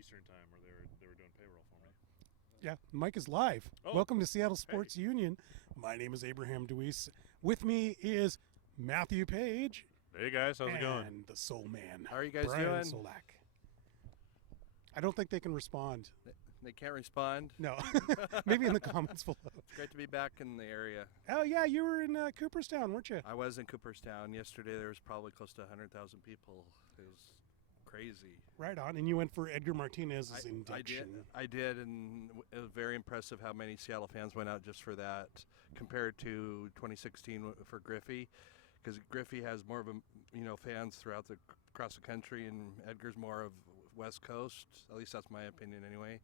Eastern time where they were doing payroll for me. Yeah, Mike is live. Oh, Welcome to Seattle Sports Union. My name is Abraham DeWeese. With me is Matthew Paige. Hey guys, how's it going? And the Soulman. How are you guys Brian doing? Solack. I don't think they can respond. They can't respond. No. Maybe in the comments below. It's great to be back in the area. Oh, yeah, you were in Cooperstown, weren't you? I was in Cooperstown. Yesterday there was probably close to 100,000 people. It was crazy. Right on. And you went for Edgar Martinez's induction. I did, and it was very impressive how many Seattle fans went out just for that compared to 2016 for Griffey, because Griffey has more of fans across the country, and Edgar's more of West Coast. At least that's my opinion anyway.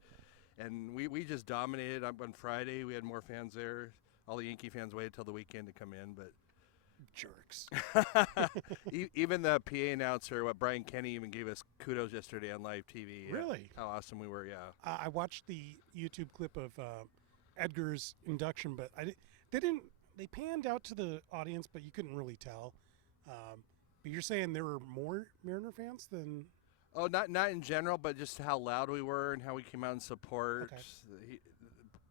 And we just dominated. On Friday we had more fans there. All the Yankee fans waited till the weekend to come in, but jerks. Even the PA announcer, Brian Kenny, even gave us kudos yesterday on live TV. Really? How awesome we were, yeah. I watched the YouTube clip of Edgar's induction, but they panned out to the audience, but you couldn't really tell. But you're saying there were more Mariner fans than... Oh, not in general, but just how loud we were and how we came out in support. Okay.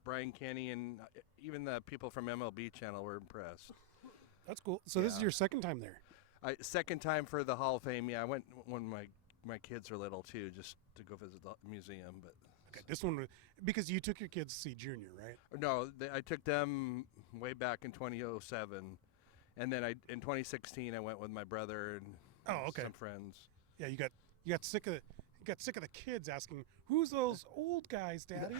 Brian Kenny and even the people from MLB channel were impressed. That's cool. So This is your second time there? Second time for the Hall of Fame. Yeah, I went when my kids were little too, just to go visit the museum. But okay, this one because you took your kids to see Junior, right? No, I took them way back in 2007, and then in 2016 I went with my brother and some friends. Yeah, you got sick of the kids asking, "Who's those old guys, Daddy?"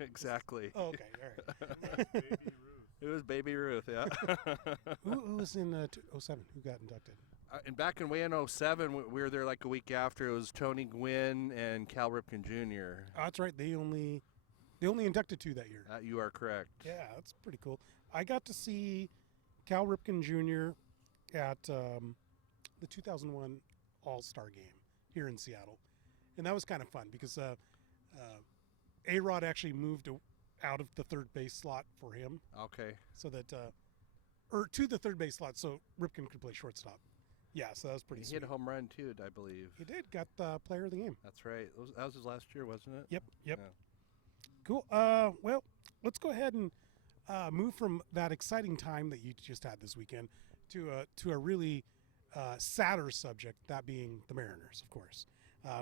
Exactly. Oh, okay, all right. It was Baby Ruth, yeah. Who was in 07? Who got inducted? And back in 07, we were there like a week after. It was Tony Gwynn and Cal Ripken Jr. Oh, that's right. They only inducted 2 that year. You are correct. Yeah, that's pretty cool. I got to see Cal Ripken Jr. at the 2001 All-Star Game here in Seattle, and that was kind of fun because A-Rod actually moved out of the third base slot for him. Okay. So that, or to the third base slot, so Ripken could play shortstop. Yeah, so that was pretty sweet. He hit a home run too, I believe. He did. Got the player of the game. That's right. That was his last year, wasn't it? Yep. Yeah. Cool. Well, let's go ahead and move from that exciting time that you just had this weekend to a really sadder subject, that being the Mariners, of course.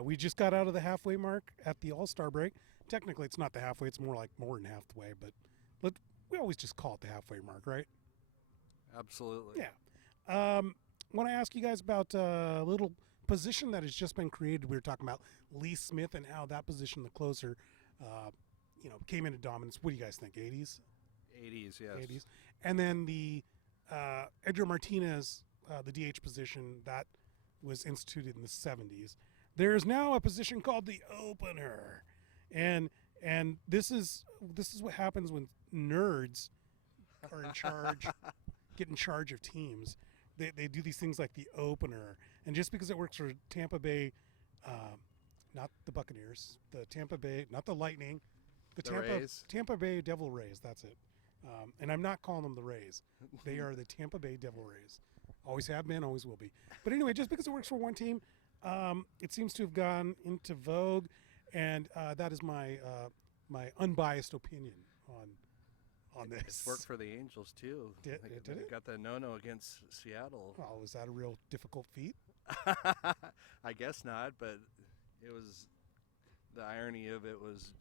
We just got out of the halfway mark at the All-Star break. Technically, it's not the halfway. It's more than halfway, but we always just call it the halfway mark, right? Absolutely. Yeah. Want to ask you guys about a little position that has just been created. We were talking about Lee Smith and how that position, the closer, came into dominance. What do you guys think? 80s? 80s, yes. 80s. And then the Edgar Martinez, the DH position, that was instituted in the 70s. There is now a position called the opener. And this is what happens when nerds are in charge, get in charge of teams. They do these things like the opener, and just because it works for Tampa Bay, not the Buccaneers, the Tampa Bay, not the Lightning, Rays. Tampa Bay Devil Rays. That's it. And I'm not calling them the Rays. They are the Tampa Bay Devil Rays. Always have been, always will be. But anyway, just because it works for one team, it seems to have gone into vogue. And that is my unbiased opinion on this. It's worked for the Angels too. Did they it? got the no against Seattle. Oh, was that a real difficult feat? I guess not, but it was the irony of it was.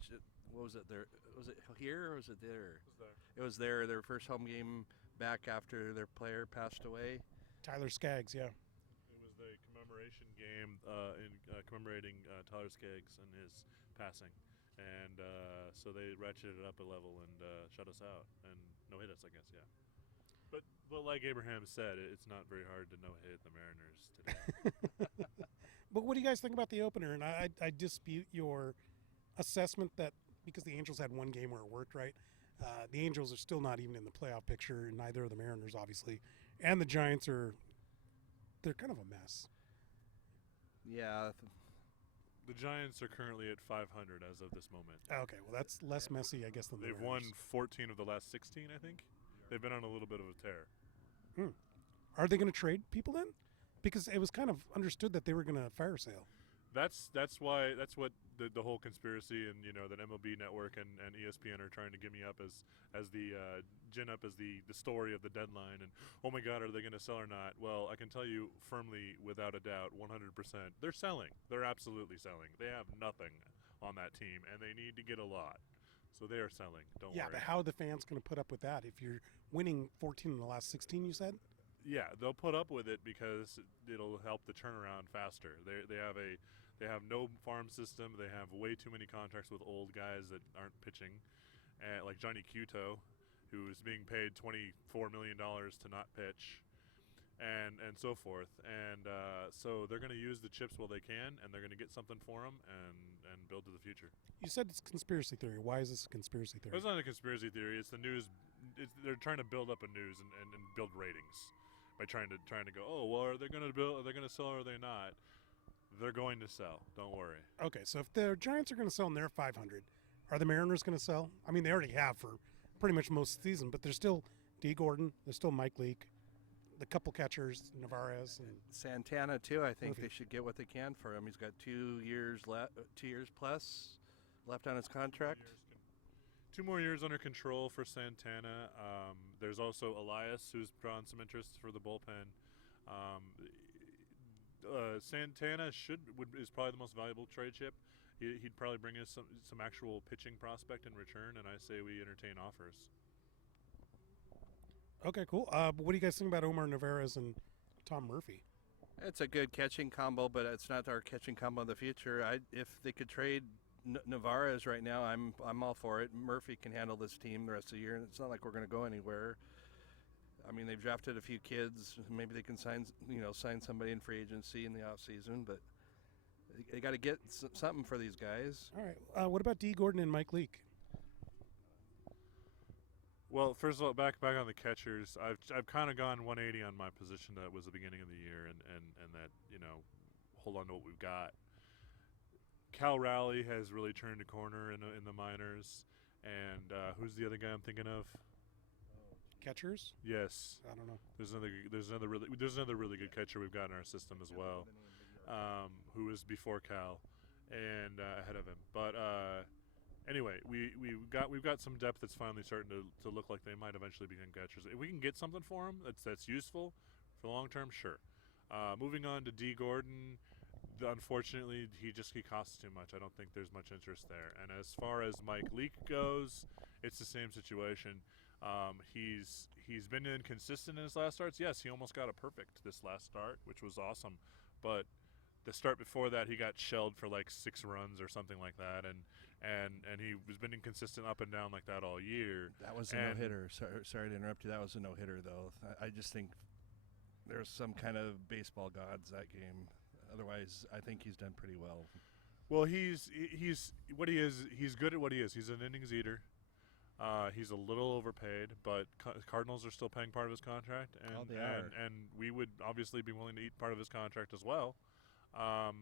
What was it there? Was it here or was it there? It was there. Their first home game back after their player passed away. Tyler Skaggs, yeah. It was the commemoration game commemorating Tyler Skaggs and his passing. And so they ratcheted it up a level and shut us out and no-hit us, I guess, yeah. But like Abraham said, it's not very hard to no-hit the Mariners today. But what do you guys think about the opener? And I dispute your assessment that because the Angels had one game where it worked, right? The Angels are still not even in the playoff picture, and neither are the Mariners, obviously. And the Giants they're kind of a mess. Yeah. The Giants are currently at 500 as of this moment. Okay, well, that's less messy, I guess, than the They've Mariners. won 14 of the last 16, I think. They've been on a little bit of a tear. Are they going to trade people then? Because it was kind of understood that they were going to fire sale. that's what the whole conspiracy and that MLB Network and ESPN are trying to give me up as the gin up as the story of the deadline, and oh my God, are they going to sell or not? Well, I can tell you firmly, without a doubt, 100%, they're selling. They're absolutely selling. They have nothing on that team, and they need to get a lot, so they are selling. Don't Yeah, worry. but how are the fans going to put up with that if you're winning 14 in the last 16? You said. Yeah, they'll put up with it because it'll help the turnaround faster. They have no farm system. They have way too many contracts with old guys that aren't pitching, like Johnny Cueto, who's being paid $24 million to not pitch, and so forth. And so they're going to use the chips while they can, and they're going to get something for them and build to the future. You said it's conspiracy theory. Why is this a conspiracy theory? It's not a conspiracy theory. It's the news. They're trying to build up a news and build ratings by trying to go. Oh, well, are they going to build? Are they going to sell or are they not? They're going to sell. Don't worry. Okay, so if the Giants are going to sell and they're 500, are the Mariners going to sell? I mean, they already have for pretty much most of the season, but there's still D. Gordon, there's still Mike Leake, the couple catchers, Navarez, and Santana too. I think Murphy. they should get what they can for him. He's got 2 years 2 years plus left on his contract. 2 more years under control for Santana. There's also Elias, who's drawn some interest for the bullpen. Santana is probably the most valuable trade chip. He'd probably bring us some actual pitching prospect in return, and I say we entertain offers. okay, cool. But what do you guys think about Omar Navarez and Tom Murphy? It's a good catching combo, but it's not our catching combo of the future. If they could trade Navarez right now, I'm all for it. Murphy can handle this team the rest of the year, and it's not like we're going to go anywhere. I mean, they've drafted a few kids. Maybe they can sign somebody in free agency in the off season, but they got to get something for these guys. All right. What about D. Gordon and Mike Leake? Well, first of all, back on the catchers, I've kind of gone 180 on my position that was the beginning of the year, and that hold on to what we've got. Cal Raleigh has really turned a corner in the minors, and who's the other guy I'm thinking of? Catchers? Yes, I don't know. there's another really good catcher we've got in our system as well, who was before Cal and ahead of him. But anyway, we've got some depth that's finally starting to look like they might eventually become catchers. If we can get something for them that's useful for the long term, sure. Moving on to D. Gordon. Unfortunately, he costs too much. I don't think there's much interest there. And as far as Mike Leake goes, it's the same situation. He's been inconsistent in his last starts. Yes, he almost got a perfect this last start, which was awesome. But the start before that, he got shelled for like 6 runs or something like that, and he was been inconsistent up and down like that all year. That was a no-hitter. Sorry to interrupt you. That was a no-hitter, though. I just think there's some kind of baseball gods that game. Otherwise, I think he's done pretty well. Well, he's what he is. He's good at what he is. He's an innings eater. He's a little overpaid, but Cardinals are still paying part of his contract, and they are. And we would obviously be willing to eat part of his contract as well. I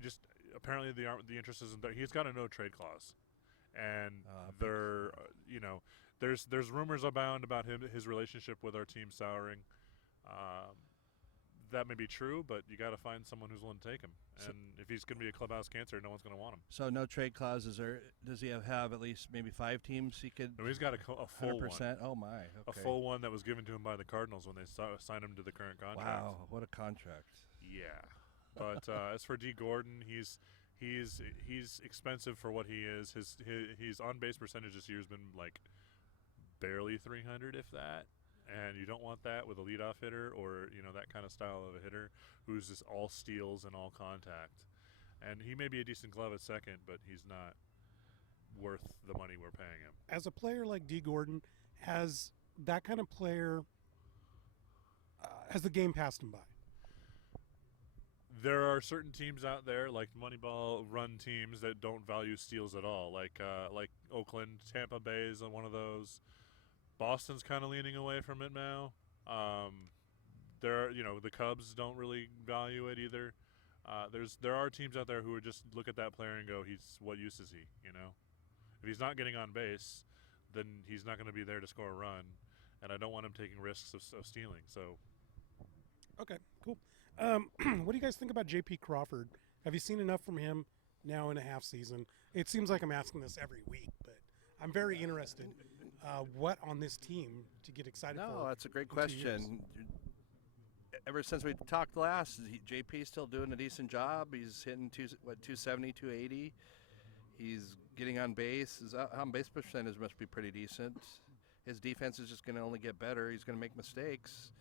just apparently the interest isn't there. He's got a no trade clause, and there's rumors abound about his relationship with our team souring. That may be true, but you got to find someone who's willing to take him. And if he's going to be a clubhouse cancer, no one's going to want him. So no trade clauses. Does he have at least maybe 5 teams he could? No, he's got a full 100%. one. Oh my! Okay. A full one that was given to him by the Cardinals when they signed him to the current contract. Wow, what a contract! Yeah, but as for D. Gordon, he's expensive for what he is. His on base percentage this year has been like barely 300, if that. And you don't want that with a leadoff hitter or that kind of style of a hitter who's just all steals and all contact. And he may be a decent glove at second, but he's not worth the money we're paying him. As a player like D. Gordon, has that kind of player, has the game passed him by? There are certain teams out there, like Moneyball run teams, that don't value steals at all. Like Oakland, Tampa Bay is one of those. Boston's kind of leaning away from it now. The Cubs don't really value it either. There are teams out there who would just look at that player and go, what use is he? If he's not getting on base, then he's not going to be there to score a run, and I don't want him taking risks of stealing. So, okay, cool. What do you guys think about J.P. Crawford Have you seen enough from him now in a half season? It seems like I'm asking this every week, but I'm very interested. What on this team to get excited for? No, that's a great in 2 years? question. Ever since we talked last, JP's still doing a decent job. He's hitting 270, 280. He's getting on base. His on base percentage must be pretty decent. His defense is just going to only get better. He's going to make mistakes.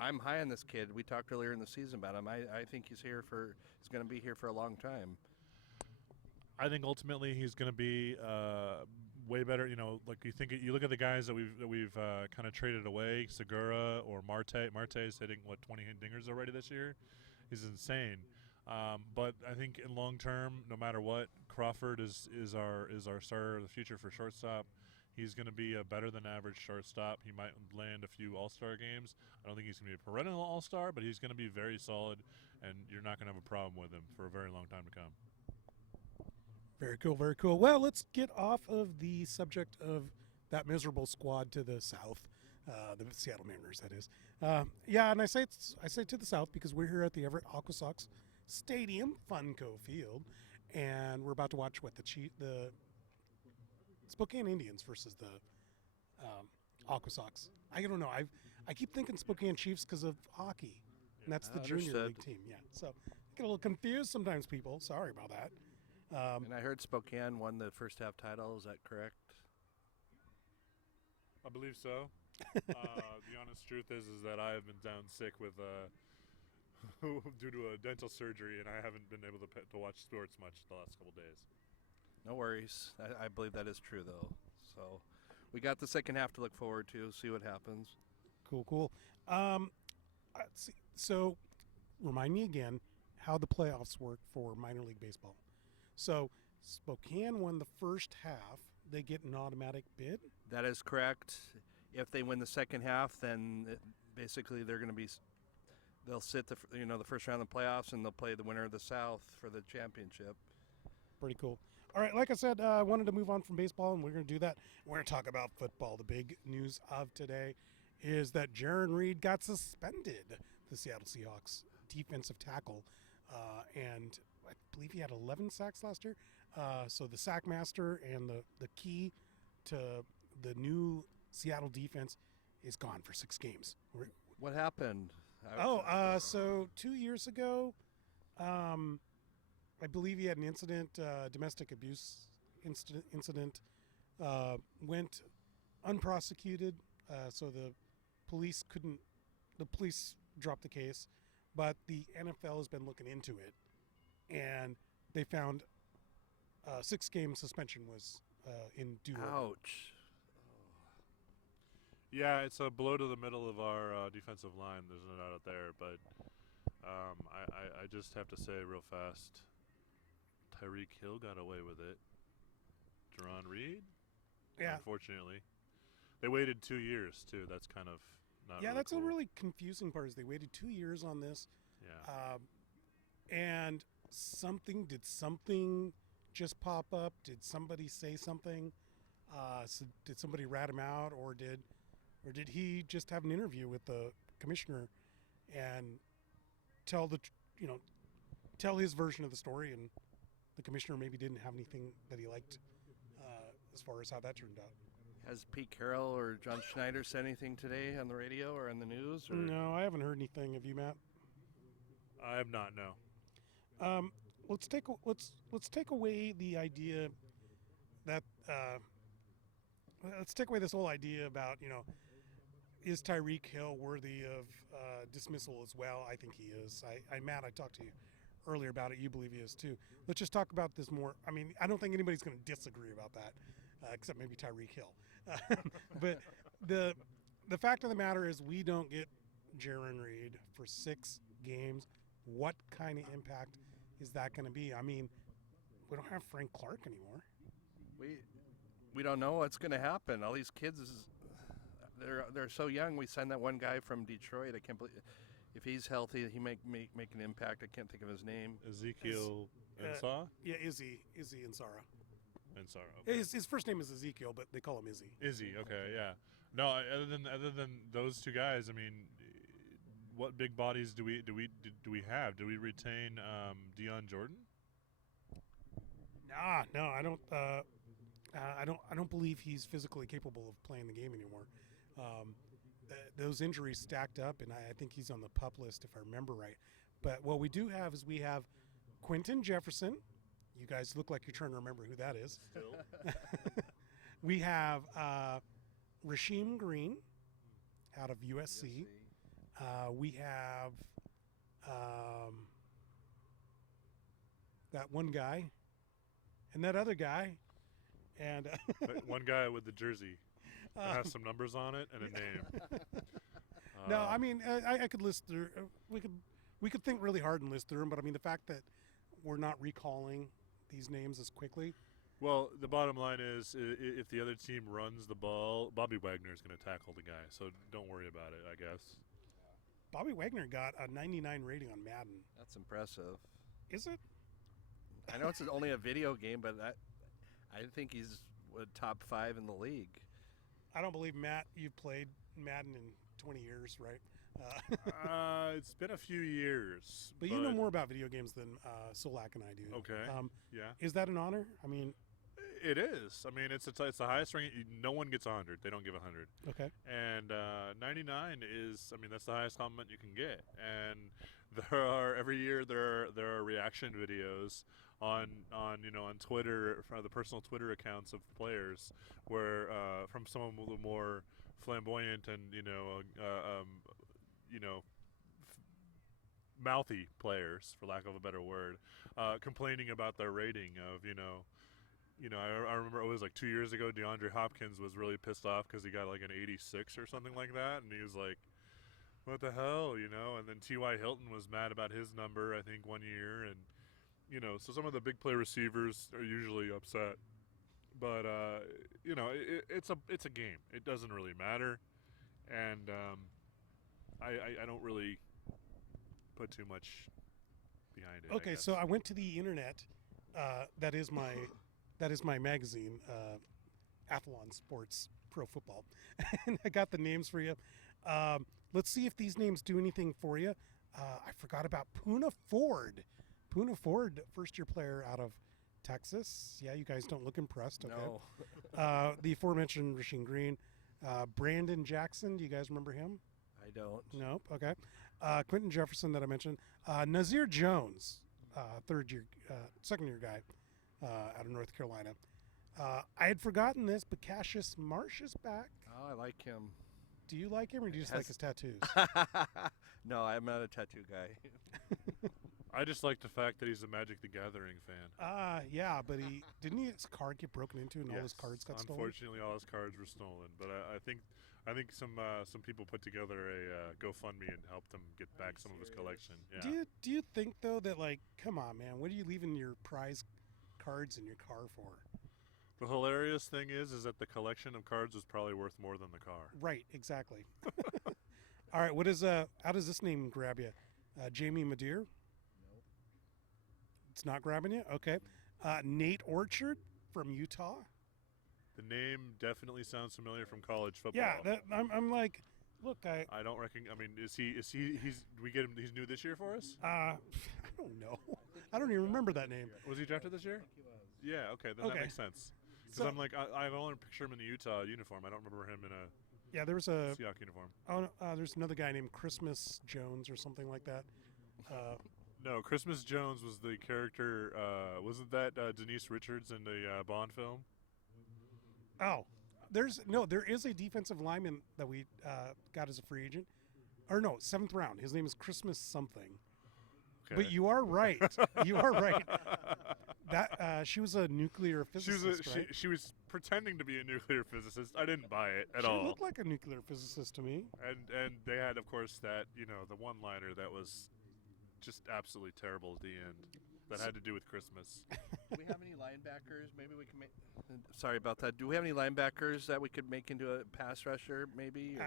I'm high on this kid. We talked earlier in the season about him. I think he's going to be here for a long time. I think ultimately he's going to be way better. Like you look at the guys that we've kind of traded away, Segura or Marte. Marte's hitting 20 dingers already this year. He's insane. But I think in long term, no matter what, Crawford is our starter of the future for shortstop. He's going to be a better than average shortstop. He might land a few all-star games. I don't think he's going to be a perennial all-star, but he's going to be very solid, and you're not going to have a problem with him for a very long time to come. Very cool, very cool. Well, let's get off of the subject of that miserable squad to the south, the Seattle Mariners, that is. And I say to the south because we're here at the Everett Aqua Sox Stadium, Funco Field, and we're about to watch the Spokane Indians versus the Aqua Sox. I don't know. I keep thinking Spokane Chiefs because of hockey, and that's the junior Understood. league team. Yeah, so I get a little confused sometimes, people. Sorry about that. And I heard Spokane won the first half title. Is that correct? I believe so. The honest truth is that I have been down sick with due to a dental surgery, and I haven't been able to watch sports much the last couple days. No worries. I believe that is true, though. So we got the second half to look forward to, see what happens. Cool. Let's see. So remind me again how the playoffs work for minor league baseball. So Spokane won the first half. They get an automatic bid. That is correct. If they win the second half, then basically they'll sit the first round of the playoffs, and they'll play the winner of the South for the championship. Pretty cool. All right, like I said, I wanted to move on from baseball, and we're going to do that. We're going to talk about football. The big news of today is that Jaron Reed got suspended, the Seattle Seahawks defensive tackle, and I believe he had 11 sacks last year. So the sack master and the key to the new Seattle defense is gone for 6 games. What happened? So 2 years ago, I believe he had an incident, domestic abuse incident, went unprosecuted, so the police dropped the case, but the NFL has been looking into it, and they found 6-game suspension was in due order. Ouch. Yeah, it's a blow to the middle of our defensive line. There's no doubt there, but I just have to say real fast, Tyreek Hill got away with it. Jaron Reed? Yeah. Unfortunately. They waited 2 years, too. That's kind of not really That's cool. a really confusing part is they waited 2 years on this. Yeah. And did something just pop up? Did somebody say something? So did somebody rat him out, or did he just have an interview with the commissioner and tell his version of the story, and the commissioner maybe didn't have anything that he liked as far as how that turned out? Has Pete Carroll or John Schneider said anything today on the radio or in the news? Or? No, I haven't heard anything. Have you, Matt? I have not, no. Let's take away the idea that let's take away this whole idea about is Tyreek Hill worthy of dismissal as well? I think he is. Matt, I talked to you earlier about it. You believe he is too. Let's just talk about this more. I mean, I don't think anybody's going to disagree about that, except maybe Tyreek Hill. But the fact of the matter is, we don't get Jaron Reed for 6 games. What kind of impact is that going to be? I mean, we don't have Frank Clark anymore. We don't know what's going to happen. All these kids, they're so young. We signed that one guy from Detroit. I can't believe if he's healthy, he make an impact. I can't think of his name. Ezekiel Ansah? Yeah, Izzy Ansara. Ansara. Okay. His first name is Ezekiel, but they call him Izzy. Izzy, okay, yeah. No, other than those 2 guys, I mean, what big bodies do we have? Do we retain Deion Jordan? No, I don't. I don't believe he's physically capable of playing the game anymore. Those injuries stacked up, and I think he's on the PUP list if I remember right. But what we do have is we have Quentin Jefferson. You guys look like you're trying to remember who that is. Still. We have Rasheem Green out of USC. We have that one guy and that other guy. And But one guy with the jersey that has some numbers on it and a name. No, I mean I could list through. We could think really hard and list through them, but I mean the fact that we're not recalling these names as quickly. Well, the bottom line is, if the other team runs the ball, Bobby Wagner is going to tackle the guy. So don't worry about it, I guess. Bobby Wagner got a 99 rating on Madden. That's impressive. Is it? I know it's only a video game, but I think he's top 5 in the league. I don't believe, Matt, you've played Madden in 20 years, right? It's been a few years. But you know more about video games than Solack and I do. Okay. Yeah. Is that an honor? I mean, it is. I mean, it's the highest rank. No one gets 100. They don't give 100. okay. And 99 is, I mean, that's the highest compliment you can get. And every year there are reaction videos on Twitter, from the personal Twitter accounts of players, where from some of the more flamboyant and mouthy players, for lack of a better word, complaining about their rating of I remember it was like 2 years ago, DeAndre Hopkins was really pissed off because he got like an 86 or something like that, and he was like, what the hell, and then T.Y. Hilton was mad about his number, I think, one year, and so some of the big play receivers are usually upset, but it's a game. It doesn't really matter, and I don't really put too much behind it. Okay, so I went to the internet. That is my magazine, Athlon Sports Pro Football, and I got the names for you. Let's see if these names do anything for you. I forgot about Poona Ford. Poona Ford, first-year player out of Texas. Yeah, you guys don't look impressed. Okay. No. The aforementioned Rasheem Green, Brandon Jackson. Do you guys remember him? I don't. Nope. Okay. Quentin Jefferson that I mentioned. Nazir Jones, second-year guy out of North Carolina. I had forgotten this, but Cassius Marsh is back. Oh, I like him. Do you like him, or do you just like his tattoos? No, I'm not a tattoo guy. I just like the fact that he's a Magic the Gathering fan. Yeah, but didn't his card get broken into and all his cards got stolen? Unfortunately, all his cards were stolen. But I think some people put together a GoFundMe and helped him get back some of his collection. Yeah. Do you think though that, like, come on, man, what are you leaving your prize cards in your car for? The hilarious thing is that the collection of cards was probably worth more than the car. Right, exactly. All right, how does this name grab you? Jamie Madeir? Nope. It's not grabbing you? Okay. Nate Orchard from Utah? The name definitely sounds familiar from college football. Yeah, I'm like, look, I don't reckon. I mean, he's we get him? He's new this year for us. I don't know. I don't even remember that name. Was he drafted this year? Yeah. Okay, then that makes sense. Because I'm like, I only picture him in the Utah uniform. I don't remember him in a there was a Seahawks uniform. Oh, there's another guy named Christmas Jones or something like that. No, Christmas Jones was the character. Wasn't that Denise Richards in the Bond film? Oh, there is a defensive lineman that we got as a free agent. Or no, 7th round. His name is Christmas something. Okay. But you are right. You are right. That she was a nuclear physicist, right? She was pretending to be a nuclear physicist. I didn't buy it at all. She looked like a nuclear physicist to me. And they had, of course, that the one-liner that was just absolutely terrible at the end. That had to do with Christmas. Do we have any linebackers? Maybe we can make. Sorry about that. Do we have any linebackers that we could make into a pass rusher? Maybe.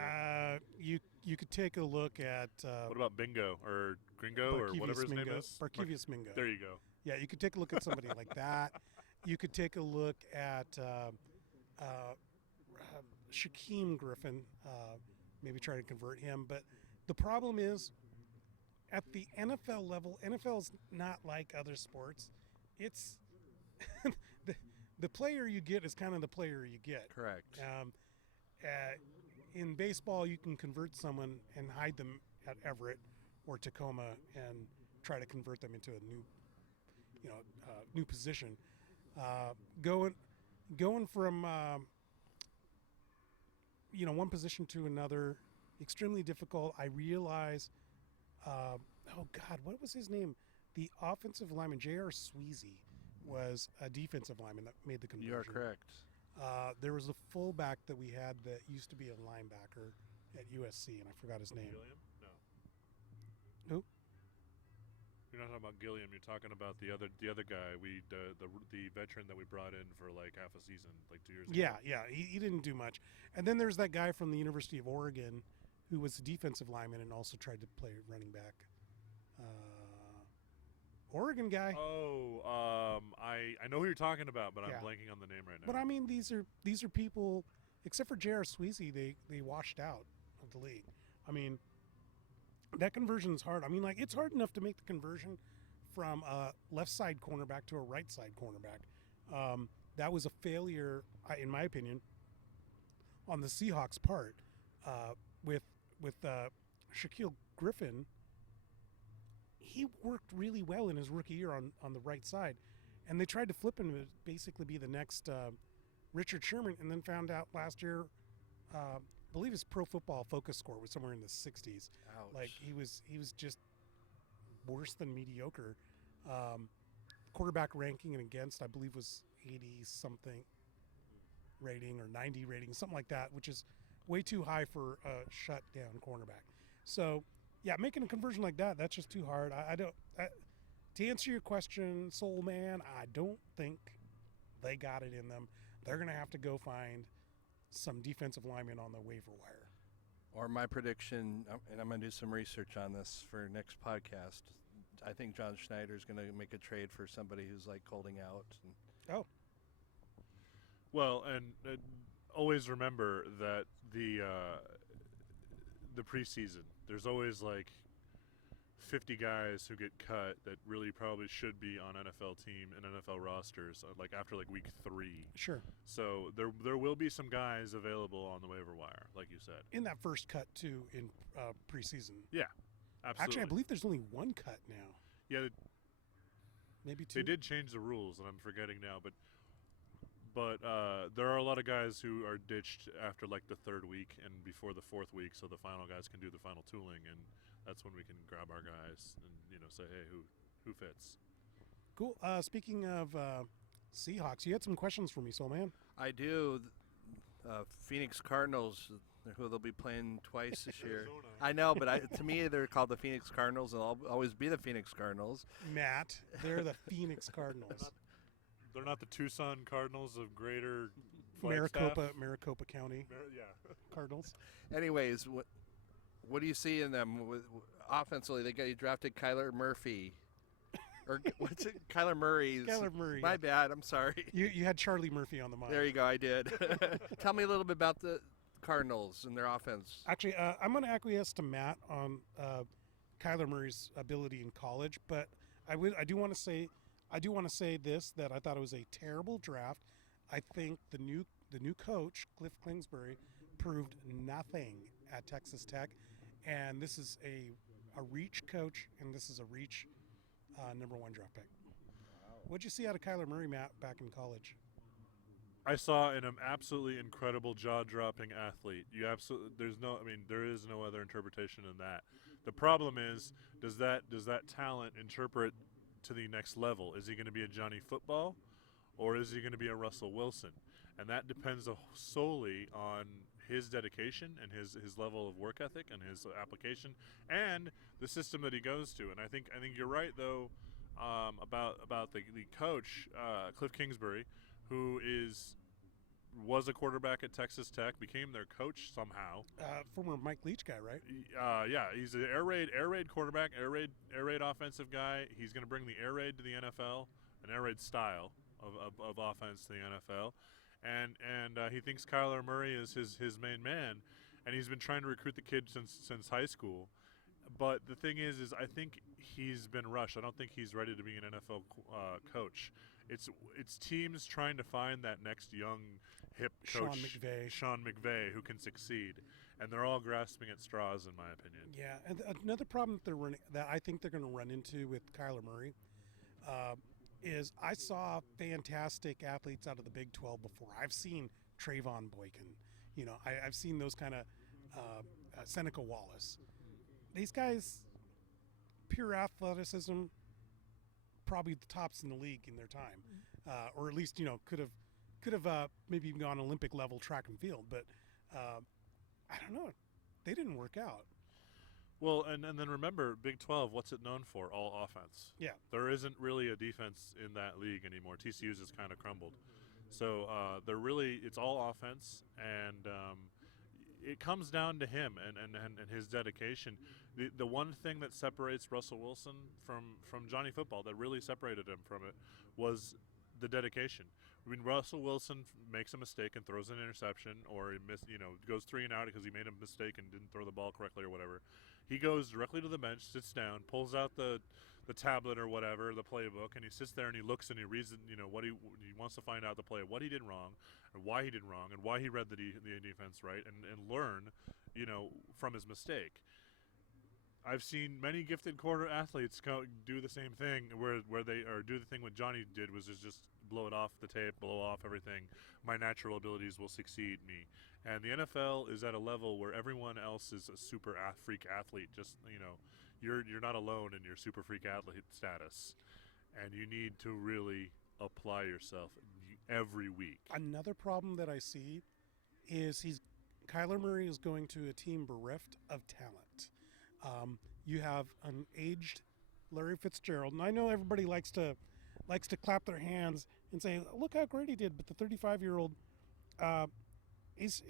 You could take a look at. What about Bingo or Gringo or whatever his name is? Barkevius Mingo. There you go. Yeah, you could take a look at somebody like that. You could take a look at Shaquem Griffin. Maybe try to convert him. But the problem is at the NFL level, NFL's not like other sports. It's the player you get is kind of the player you get. Correct. In baseball, you can convert someone and hide them at Everett or Tacoma and try to convert them into a new position. Going from one position to another, extremely difficult. I realize. Oh God, what was his name? The offensive lineman, J.R. Sweezy, was a defensive lineman that made the conversion. You are correct. There was a fullback that we had that used to be a linebacker at USC, and I forgot his name. Gilliam? No. Who? You're not talking about Gilliam. You're talking about the other guy. The veteran that we brought in for like half a season, like 2 years ago. Yeah. He didn't do much. And then there's that guy from the University of Oregon who was a defensive lineman and also tried to play running back. Oregon guy. Oh, I know who you're talking about, but I'm Yeah. blanking on the name right now. But I mean, these are people, except for J.R. Sweezy, they washed out of the league. I mean, that conversion is hard. I mean, like, it's hard enough to make the conversion from a left side cornerback to a right side cornerback. That was a failure, in my opinion, on the Seahawks' part with Shaquille Griffin. He worked really well in his rookie year on the right side, and they tried to flip him to basically be the next Richard Sherman, and then found out last year, I believe his Pro Football Focus score was somewhere in the 60s. Ouch. Like he was just worse than mediocre. Quarterback ranking and against, I believe, was 80 something rating or 90 rating, something like that, which is way too high for a shutdown cornerback. So, yeah, making a conversion like that, that's just too hard. To answer your question, Soulman, I don't think they got it in them. They're going to have to go find some defensive linemen on the waiver wire. Or my prediction, and I'm going to do some research on this for next podcast. I think John Schneider is going to make a trade for somebody who's like holding out. Oh. Well, and always remember that the preseason, there's always like 50 guys who get cut that really probably should be on NFL team and NFL rosters, like after like week 3. Sure. So there will be some guys available on the waiver wire, like you said. In that first cut, too, in preseason. Yeah, absolutely. Actually, I believe there's only one cut now. Yeah, Maybe two. they did change the rules, and I'm forgetting now, but there are a lot of guys who are ditched after like the 3rd week and before the 4th week, so the final guys can do the final tooling, and that's when we can grab our guys and say, hey, who fits. Cool. Speaking of Seahawks, you had some questions for me, Soulman. I do. Phoenix Cardinals, who they'll be playing twice this year. Arizona. I know, but to me, they're called the Phoenix Cardinals, and they'll always be the Phoenix Cardinals. Matt, they're the Phoenix Cardinals. They're not the Tucson Cardinals of Greater Flagstaff? Maricopa County Yeah. Cardinals. Anyways, what do you see in them? Offensively, you drafted Kyler Murphy. Or what's it? Kyler Murray. Kyler Murray. My bad. I'm sorry. You had Charlie Murphy on the mind. There you go. I did. Tell me a little bit about the Cardinals and their offense. Actually, I'm going to acquiesce to Matt on Kyler Murray's ability in college, but I do want to say this, that I thought it was a terrible draft. I think the new coach, Cliff Kingsbury, proved nothing at Texas Tech, and this is a reach coach, and this is a reach number 1 draft pick. Wow. What'd you see out of Kyler Murray, Matt, back in college? I saw an absolutely incredible jaw-dropping athlete. There is no other interpretation than that. The problem is, does that talent interpret to the next level? Is he going to be a Johnny Football, or is he going to be a Russell Wilson? And that depends solely on his dedication and his level of work ethic and his application and the system that he goes to. And I think you're right though about the coach, Cliff Kingsbury, who was a quarterback at Texas Tech, became their coach somehow. Former Mike Leach guy, right? Yeah, he's an air raid quarterback, air raid offensive guy. He's going to bring the air raid to the NFL, an air raid style of offense to the NFL. And he thinks Kyler Murray is his main man, and he's been trying to recruit the kid since high school. But the thing is I think he's been rushed. I don't think he's ready to be an NFL coach. It's teams trying to find that next young, hip coach, Sean McVay, who can succeed, and they're all grasping at straws, in my opinion. Yeah, and another problem that I think they're going to run into with Kyler Murray is I saw fantastic athletes out of the Big 12 before. I've seen Trayvon Boykin. You know, I've seen those kind of Seneca Wallace. These guys, pure athleticism, probably the tops in the league in their time, or at least could have maybe even gone Olympic level track and field. But I don't know, they didn't work out. Well, and then remember, Big 12, what's it known for? All offense. Yeah. There isn't really a defense in that league anymore. TCU's has kind of crumbled. So it's all offense, and it comes down to him and his dedication. The one thing that separates Russell Wilson from Johnny Football, that really separated him from it, was the dedication. I mean, Russell Wilson makes a mistake and throws an interception, or he goes 3 and out because he made a mistake and didn't throw the ball correctly or whatever. He goes directly to the bench, sits down, pulls out the tablet or whatever, the playbook, and he sits there and he looks and he reads, what he wants to find out the play, what he did wrong, and why he did wrong, and why he read the defense right, and learn, from his mistake. I've seen many gifted quarter athletes do the same thing, where they do the thing what Johnny did, was just blow it off the tape, blow off everything. My natural abilities will succeed me. And the NFL is at a level where everyone else is a super freak athlete. Just you're not alone in your super freak athlete status, and you need to really apply yourself every week. Another problem that I see is Kyler Murray is going to a team bereft of talent. You have an aged Larry Fitzgerald, and I know everybody likes to clap their hands and say, "Look how great he did," but the 35-year-old, his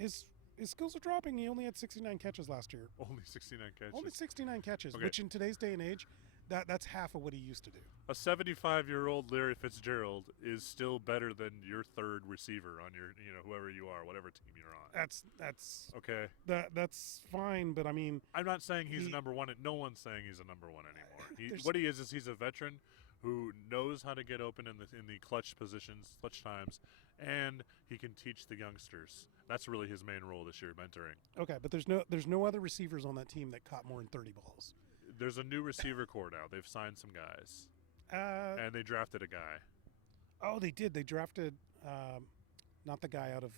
skills are dropping. He only had 69 catches last year. Only 69 catches. Only 69 catches, Okay. which in today's day and age, that's half of what he used to do. A 75-year-old Larry Fitzgerald is still better than your third receiver on your, whoever you are, whatever team you're on. That's okay. That's fine, but I mean, I'm not saying he's a number one. No one's saying he's a number one anymore. What he is he's a veteran who knows how to get open in the clutch positions, clutch times, and he can teach the youngsters. That's really his main role this year, mentoring. Okay, but there's no other receivers on that team that caught more than 30 balls. There's a new receiver corps now. They've signed some guys, and they drafted a guy. Oh, they did. They drafted not the guy out of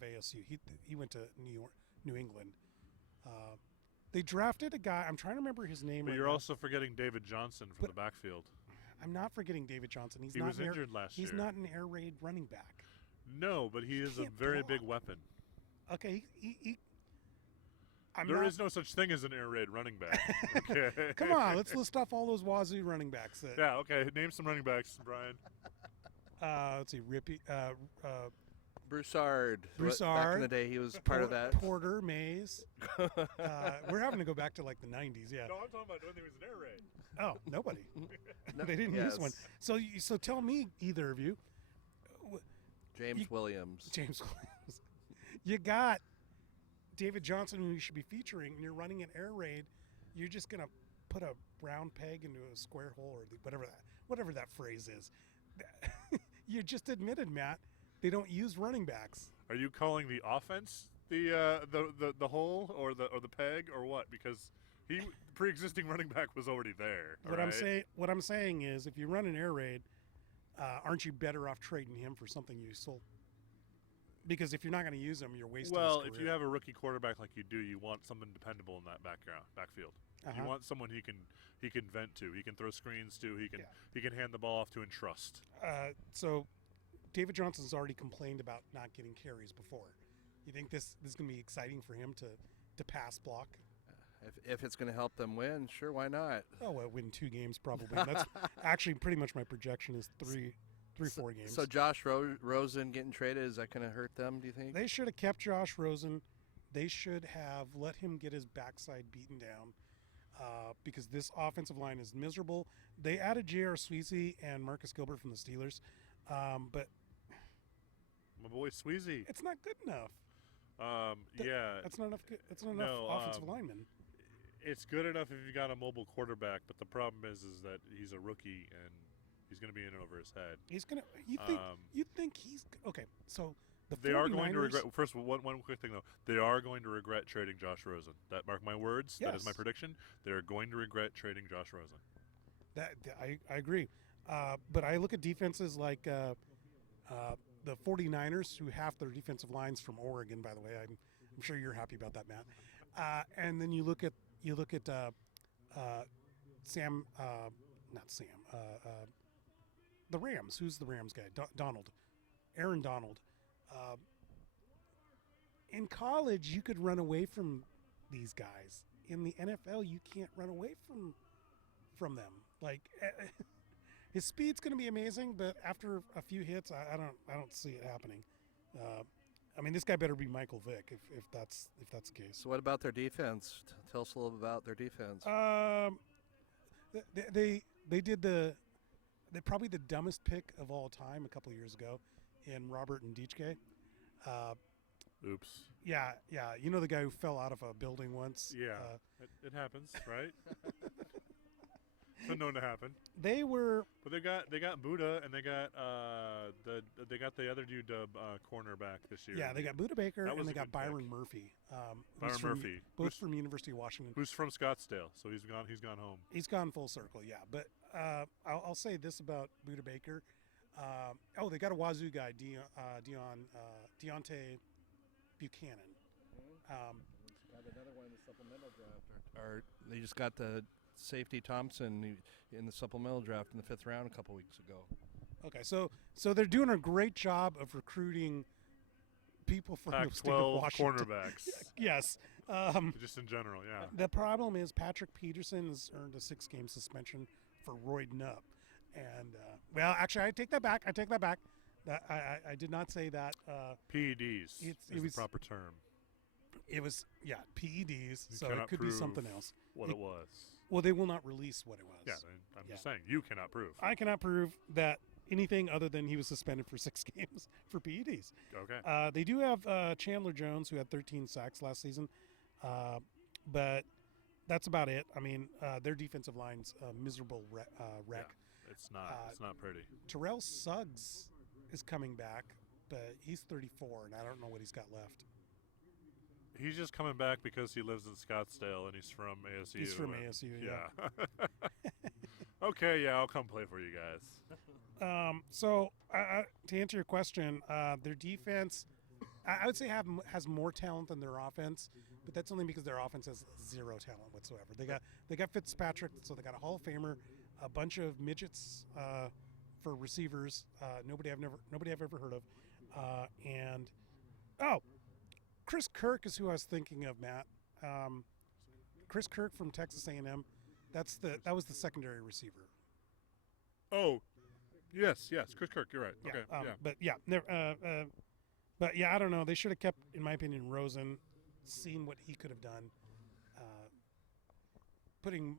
ASU. He went to New England. They drafted a guy. I'm trying to remember his name. But right you're now. also forgetting David Johnson from the backfield. I'm not forgetting David Johnson. He was injured last year. He's not an air raid running back. No, but he is a very big weapon. Okay, There is no such thing as an air raid running back. Okay. Come on, let's list off all those Wazoo running backs. Yeah, okay. Name some running backs, Brian. Let's see, Rippy, Broussard. Broussard. Back in the day, he was part of that. Porter, Mays. We're having to go back to like the 90s, yeah. No, I'm talking about when there was an air raid. Oh, nobody. No, they didn't use one. So tell me, either of you. James Williams. James Williams. You got David Johnson, who you should be featuring, and you're running an air raid. You're just going to put a round peg into a square hole, or whatever that phrase is. You just admitted, Matt, they don't use running backs. Are you calling the offense the hole or the peg or what? Because pre-existing running back was already there. What I'm saying is, if you run an air raid, aren't you better off trading him for something useful? Because if you're not going to use him, you're wasting his career. If you have a rookie quarterback like you do, you want someone dependable in that backfield. You want someone he can vent to. He can throw screens to. He can hand the ball off to and trust. So David Johnson's already complained about not getting carries before. You think this is going to be exciting for him to pass block? If it's going to help them win, sure, why not? Oh, well, win 2 games probably. That's actually pretty much my projection is 4 games. So Josh Rosen getting traded, is that going to hurt them, do you think? They should have kept Josh Rosen. They should have let him get his backside beaten down because this offensive line is miserable. They added J.R. Sweezy and Marcus Gilbert from the Steelers, but my boy Sweezy. It's not good enough. Yeah. That's not enough. That's not enough No, offensive linemen. It's good enough if you got a mobile quarterback, but the problem is that he's a rookie and he's going to be in over his head. He's gonna. You think he's okay? So the They are going to 49ers regret. First, one quick thing though. They are going to regret trading Josh Rosen. That mark my words. That is my Yes. prediction. They are going to regret trading Josh Rosen. I agree. But I look at defenses like the 49ers, who half their defensive lines from Oregon. By the way, I'm sure you're happy about that, Matt. And then you look at Sam, not Sam, the Rams. Who's the Rams guy? Donald, Aaron Donald. In college, you could run away from these guys. In the NFL, you can't run away from them. Like his speed's going to be amazing, but after a few hits, I don't see it happening. I mean, this guy better be Michael Vick if that's the case. So what about their defense? Tell us a little about their defense. They did they probably the dumbest pick of all time a couple of years ago in Robert and Dietschke. Oops. Yeah. You know the guy who fell out of a building once? Yeah. It happens, right? It's been known to happen. They were. But they got Buddha and they got the other dude cornerback this year. Yeah, they got Buda Baker That and was they a got good pick. Byron Murphy. Byron Murphy, both from University of Washington. who's from Scottsdale, so he's gone home. He's gone full circle, yeah. But I'll say this about Buda Baker. They got a Wazoo guy, Deontay Buchanan. Got another one in the supplemental draft. They just got the safety Thompson in the supplemental draft in the 5th round a couple weeks ago. Okay, so they're doing a great job of recruiting people from the state of Pac-12 Washington. cornerbacks. Yes. Just in general, yeah. The problem is Patrick Peterson has earned a 6-game suspension for roiding up. And, actually, I take that back. I did not say that. PEDs it is was- the proper term. It was, PEDs, You so it cannot could be prove something else. What it was. Well, they will not release what it was. Yeah, I'm just saying, you cannot prove. I cannot prove that anything other than he was suspended for 6 games for PEDs. Okay. They do have Chandler Jones, who had 13 sacks last season, but that's about it. I mean, their defensive line's a miserable wreck. Yeah, it's not pretty. Terrell Suggs is coming back, but he's 34, and I don't know what he's got left. He's just coming back because he lives in Scottsdale and he's from ASU. He's from and- ASU, yeah. Okay, yeah, I'll come play for you guys. So to answer your question, their defense, I would say has more talent than their offense, but that's only because their offense has zero talent whatsoever. They got Fitzpatrick, so they got a Hall of Famer, a bunch of midgets for receivers. Nobody I've ever heard of, and Chris Kirk is who I was thinking of, Matt. Chris Kirk from Texas A&M. That was the secondary receiver. Oh, yes, Chris Kirk, you're right. Yeah, Okay, but I don't know. They should have kept, in my opinion, Rosen, seen what he could have done. Putting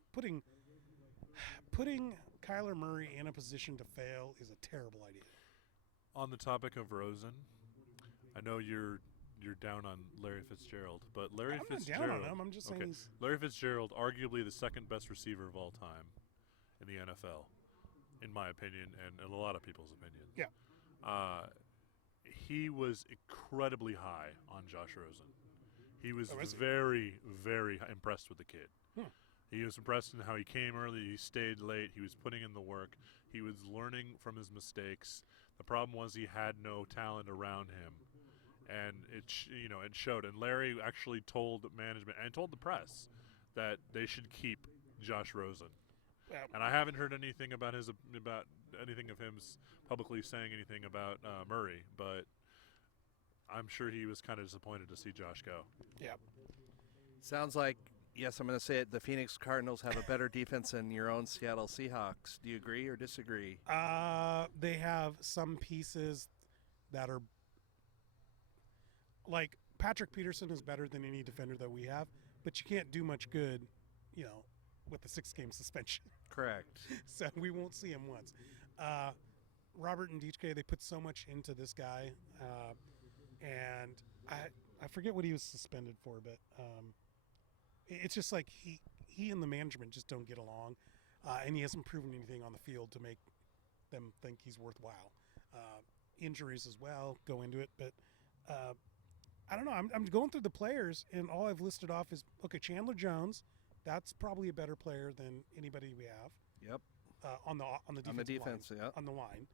Kyler Murray in a position to fail is a terrible idea. On the topic of Rosen, I know you're down on Larry Fitzgerald, but I'm not down on him. I'm just saying he's Larry Fitzgerald, arguably the second best receiver of all time in the NFL, in my opinion, and in a lot of people's opinions. Yeah. He was incredibly high on Josh Rosen. He was Oh, is he? very, very impressed with the kid. Hmm. He was impressed in how he came early, he stayed late, he was putting in the work, he was learning from his mistakes. The problem was he had no talent around him. And it showed. And Larry actually told management and told the press that they should keep Josh Rosen. Yeah. And I haven't heard anything about anything of him publicly saying anything about Murray, but I'm sure he was kind of disappointed to see Josh go. Yeah. Sounds like, yes, I'm going to say it, the Phoenix Cardinals have a better defense than your own Seattle Seahawks. Do you agree or disagree? They have some pieces that are like Patrick Peterson is better than any defender that we have, but you can't do much good, with a 6-game suspension. Correct. So we won't see him once. Robert and Dietschke, they put so much into this guy, and I forget what he was suspended for, but it's just like he and the management just don't get along, and he hasn't proven anything on the field to make them think he's worthwhile. Injuries as well go into it, but I don't know. I'm going through the players, and all I've listed off is, okay, Chandler Jones. That's probably a better player than anybody we have. Yep. On the defense, line, yeah. on the line.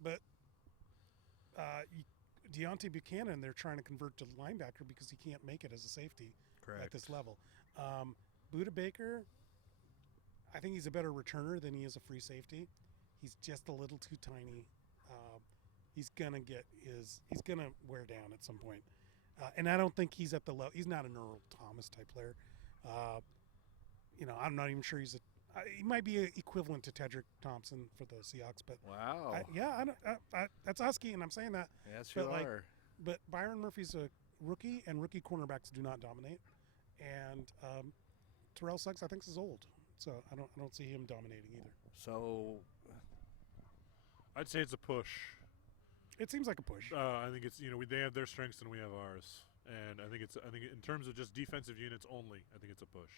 But Deontay Buchanan, they're trying to convert to linebacker because he can't make it as a safety Correct. at this level. Buda Baker, I think he's a better returner than he is a free safety. He's just a little too tiny. He's gonna wear down at some point. And I don't think he's at the level. He's not an Earl Thomas type player. I'm not even sure he might be equivalent to Tedrick Thompson for the Seahawks, but Wow. that's Husky, and I'm saying that. Yes, you are. But Byron Murphy's a rookie, and rookie cornerbacks do not dominate. And Terrell Suggs, I think, is old, so I don't see him dominating either. So I'd say it's a push. It seems like a push. I think it's they have their strengths and we have ours, and I think in terms of just defensive units only, I think it's a push.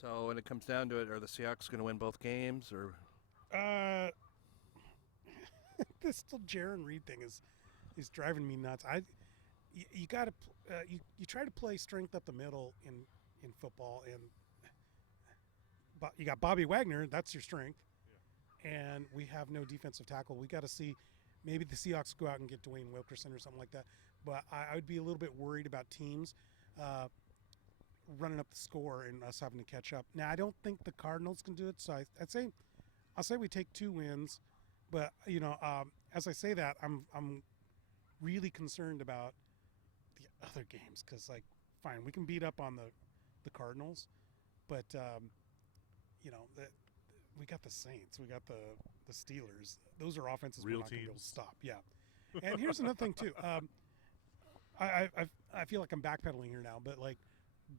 So when it comes down to it, are the Seahawks going to win both games, or? This whole Jaron Reed thing is driving me nuts. You got to you try to play strength up the middle in football, and you got Bobby Wagner. That's your strength, and we have no defensive tackle. We got to see. Maybe the Seahawks go out and get Dwayne Wilkerson or something like that. But I would be a little bit worried about teams running up the score and us having to catch up. Now, I don't think the Cardinals can do it, so I'll say we take 2 wins. But as I say that, I'm really concerned about the other games because, fine, we can beat up on the Cardinals, but we got the Saints, we got the Steelers. Those are offenses we're not going to be able to stop. Yeah. And here's another thing too. I feel like I'm backpedaling here now, but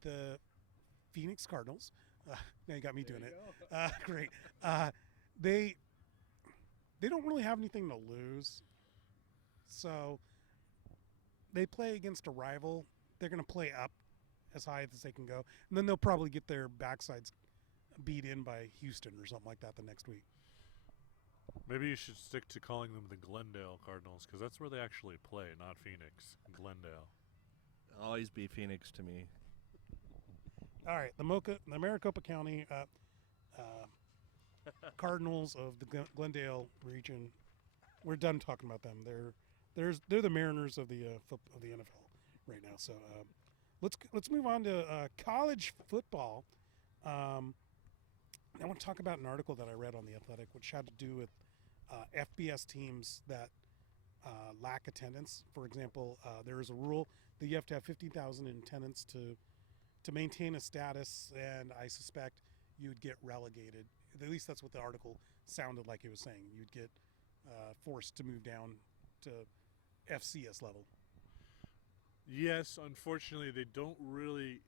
the Phoenix Cardinals. Now you got me doing it. Great. They don't really have anything to lose, so they play against a rival. They're going to play up as high as they can go, and then they'll probably get their backsides beat in by Houston or something like that the next week. Maybe you should stick to calling them the Glendale Cardinals because that's where they actually play, not Phoenix. Glendale. Always be Phoenix to me. All right, the Maricopa County Cardinals of the Glendale region. We're done talking about them. They're the Mariners of the NFL right now. So let's move on to college football. I want to talk about an article that I read on The Athletic, which had to do with FBS teams that lack attendance. For example, there is a rule that you have to have 50,000 in attendance to maintain a status, and I suspect you would get relegated. At least that's what the article sounded like it was saying. You'd get forced to move down to FCS level. Yes, unfortunately, they don't really.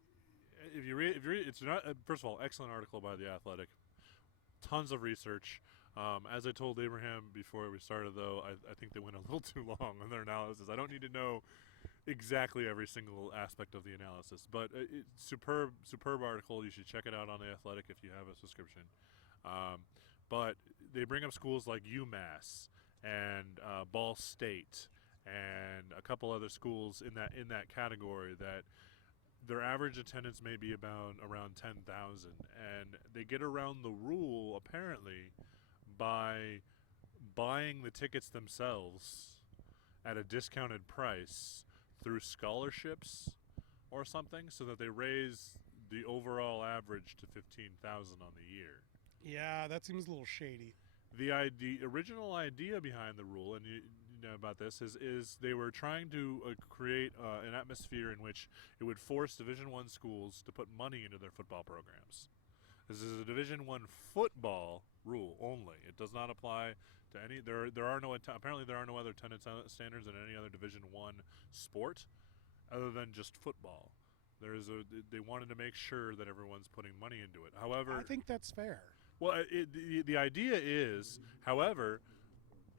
If you read, it's not. First of all, excellent article by The Athletic. Tons of research. As I told Abraham before we started, though, I think they went a little too long on their analysis. I don't need to know exactly every single aspect of the analysis, but it's superb article. You should check it out on The Athletic if you have a subscription. But they bring up schools like UMass and Ball State and a couple other schools in that category that their average attendance may be around 10,000, and they get around the rule apparently by buying the tickets themselves at a discounted price through scholarships or something, so that they raise the overall average to 15,000 on the year. Yeah, that seems a little shady. The original idea behind the rule, and you know about this, is they were trying to create an atmosphere in which it would force Division I schools to put money into their football programs. This is a Division I football rule only. It does not apply to any. Apparently there are no other attendance standards in any other Division I sport, other than just football. They wanted to make sure that everyone's putting money into it. However, I think that's fair. Well, the idea is, however,